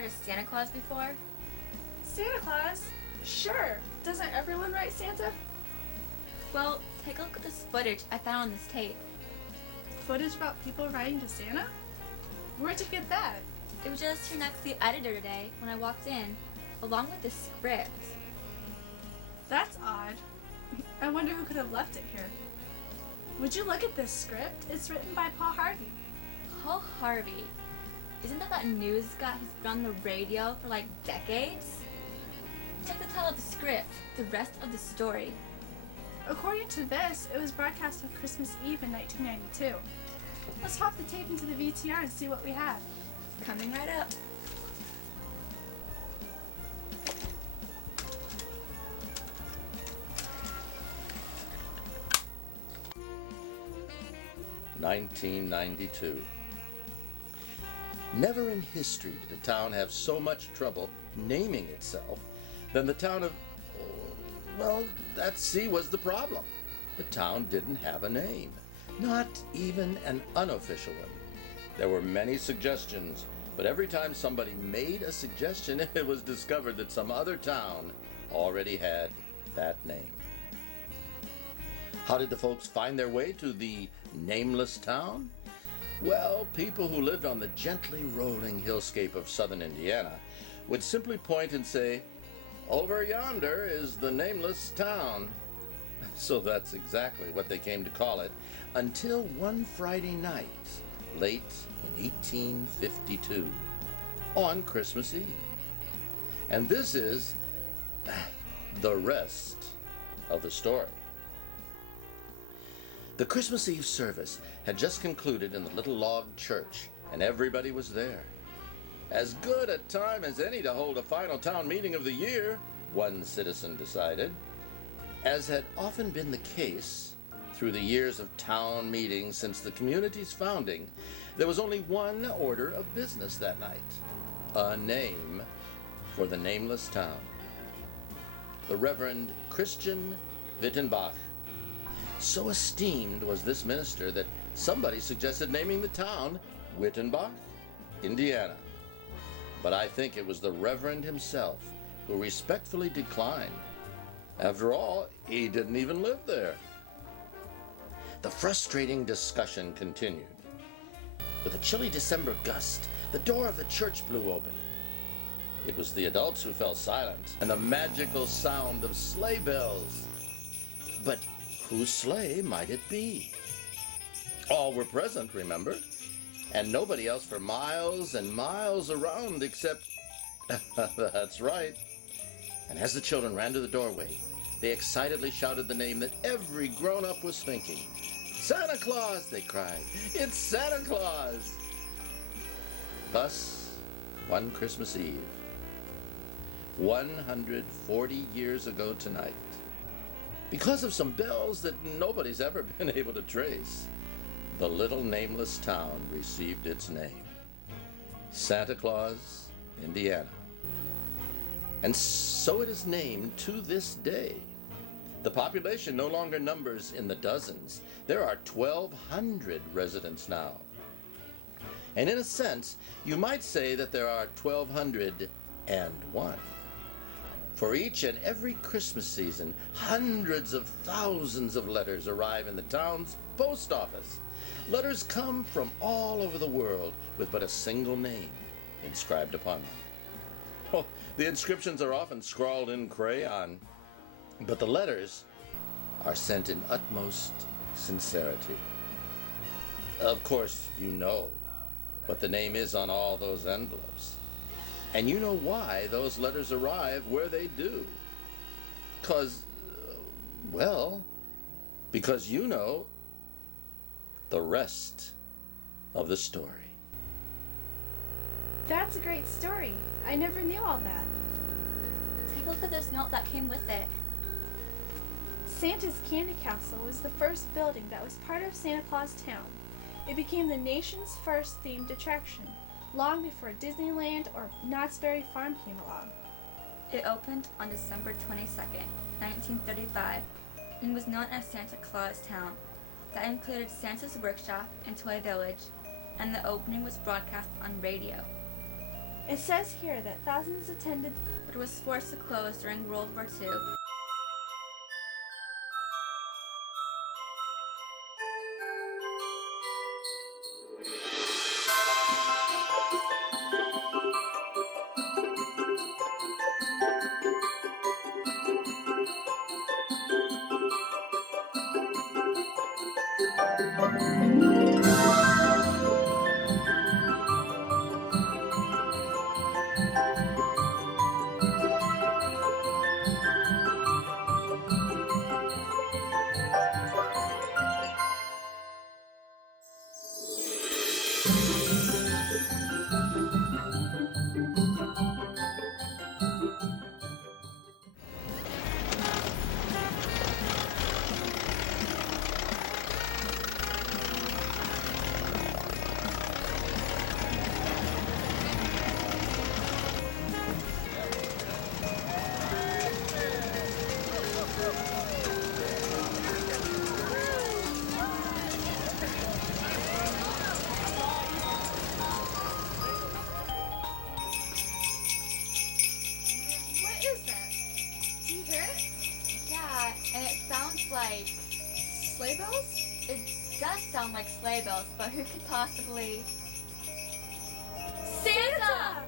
heard of Santa Claus before? Santa Claus? Sure. Doesn't everyone write Santa? Well, take a look at this footage I found on this tape. Footage about people writing to Santa? Where'd you get that? It was just here next to the editor today when I walked in, along with the script. That's odd. I wonder who could have left it here. Would you look at this script? It's written by Paul Harvey. Paul Harvey? Isn't that news guy who's been on the radio for like decades? Check the title of the script, the rest of the story. According to this, it was broadcast on Christmas Eve in 1992. Let's pop the tape into the VTR and see what we have. Coming right up. (1992). Never in history did a town have so much trouble naming itself than the town of, well, that was the problem. The town didn't have a name, not even an unofficial one. There were many suggestions, but every time somebody made a suggestion, it was discovered that some other town already had that name. How did the folks find their way to the nameless town? Well, people who lived on the gently rolling hillscape of southern Indiana would simply point and say, "Over yonder is the nameless town." So that's exactly what they came to call it, until one Friday night, late in 1852, on Christmas Eve. And this is the rest of the story. The Christmas Eve service had just concluded in the little log church, and everybody was there. As good a time as any to hold a final town meeting of the year, one citizen decided. As had often been the case through the years of town meetings since the community's founding, there was only one order of business that night: a name for the nameless town. The Reverend Christian Wittenbach. So esteemed was this minister that somebody suggested naming the town Wittenbach, Indiana. But I think it was the Reverend himself who respectfully declined. After all, he didn't even live there. The frustrating discussion continued. With a chilly December gust, the door of the church blew open. It was the adults who fell silent, and the magical sound of sleigh bells. But whose sleigh might it be? All were present, remember, and nobody else for miles and miles around except... That's right. And as the children ran to the doorway, they excitedly shouted the name that every grown-up was thinking. "Santa Claus!" they cried. "It's Santa Claus!" Thus, one Christmas Eve, 140 years ago tonight, because of some bells that nobody's ever been able to trace, the little nameless town received its name: Santa Claus, Indiana. And so it is named to this day. The population no longer numbers in the dozens. There are 1,200 residents now. And in a sense, you might say that there are 1,201. For each and every Christmas season, hundreds of thousands of letters arrive in the town's post office. Letters come from all over the world with but a single name inscribed upon them. Oh, the inscriptions are often scrawled in crayon, but the letters are sent in utmost sincerity. Of course, you know what the name is on all those envelopes. And you know why those letters arrive where they do. Because you know the rest of the story. That's a great story. I never knew all that. Take a look at this note that came with it. Santa's Candy Castle was the first building that was part of Santa Claus Town. It became the nation's first themed attraction, long before Disneyland or Knott's Berry Farm came along. It opened on December 22nd, 1935, and was known as Santa Claus Town. That included Santa's Workshop and Toy Village, and the opening was broadcast on radio. It says here that thousands attended, but was forced to close during World War II. what is that? Do you hear it? Yeah, and it sounds like... Sleigh bells? It does sound like sleigh bells, but who could possibly... Santa!